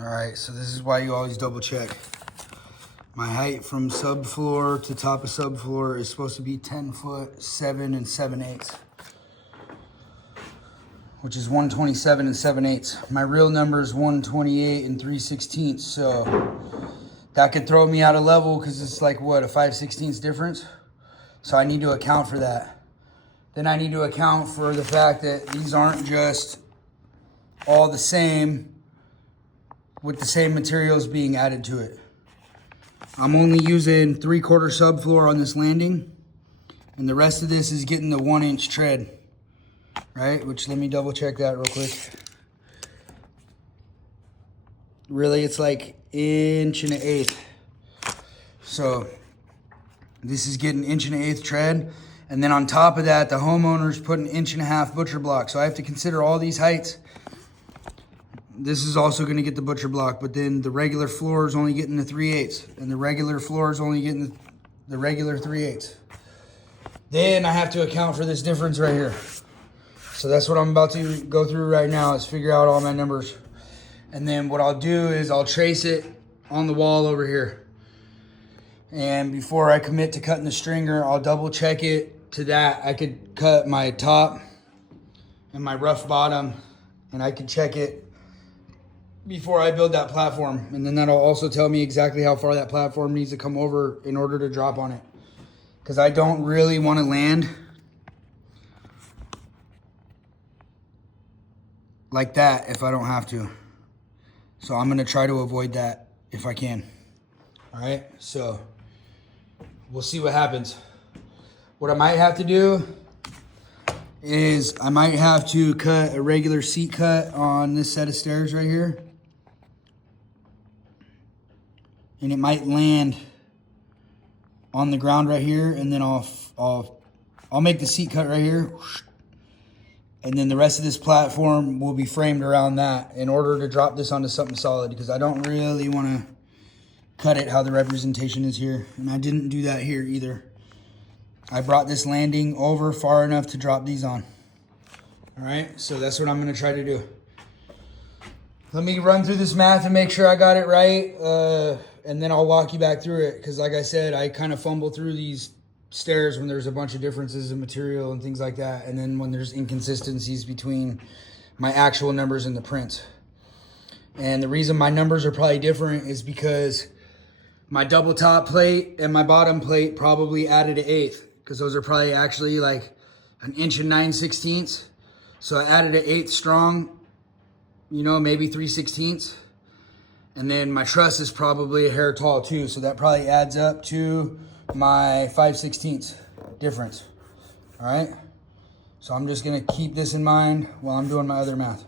All right, so this is why you always double check. My height from subfloor to top of subfloor is supposed to be 10 foot 7 and 7/8, which is 127 and 7/8. My real number is 128 and 3/16, so that could throw me out of level because it's like what, a 5/16 difference. So I need to account for that. Then I need to account for the fact that these aren't just all the same with the same materials being added to it. I'm only using 3/4 subfloor on this landing, and the rest of this is getting the 1-inch tread, right? Which, let me double check that real quick. Really, it's like 1.125 inches. So this is getting 1.125 inch tread. And then on top of that, the homeowner's put an 1.5 inch butcher block. So I have to consider all these heights. This is also gonna get the butcher block, but then the regular floor is only getting the 3/8, and the regular floor is only getting the regular 3/8. Then I have to account for this difference right here. So that's what I'm about to go through right now, is figure out all my numbers. And then what I'll do is I'll trace it on the wall over here. And before I commit to cutting the stringer, I'll double check it to that. I could cut my top and my rough bottom, and I could check it before I build that platform. And then that'll also tell me exactly how far that platform needs to come over in order to drop on it. Because I don't really want to land like that if I don't have to. So I'm going to try to avoid that if I can. All right, so we'll see what happens. What I might have to do is I might have to cut a regular seat cut on this set of stairs right here. And it might land on the ground right here, and then I'll make the seat cut right here. And then the rest of this platform will be framed around that in order to drop this onto something solid, because I don't really want to cut it how the representation is here. And I didn't do that here either. I brought this landing over far enough to drop these on. All right, so that's what I'm gonna try to do. Let me run through this math and make sure I got it right, and then I'll walk you back through it. Because like I said, I kind of fumble through these stairs when there's a bunch of differences in material and things like that, and then when there's inconsistencies between my actual numbers and the print. And the reason my numbers are probably different is because my double top plate and my bottom plate probably added an 1/8, because those are probably actually like 1 inch and 9/16. So I added an 1/8 strong, you know, maybe 3/16. And then my truss is probably a hair tall too, so that probably adds up to my 5/16 difference. All right, so I'm just gonna keep this in mind while I'm doing my other math.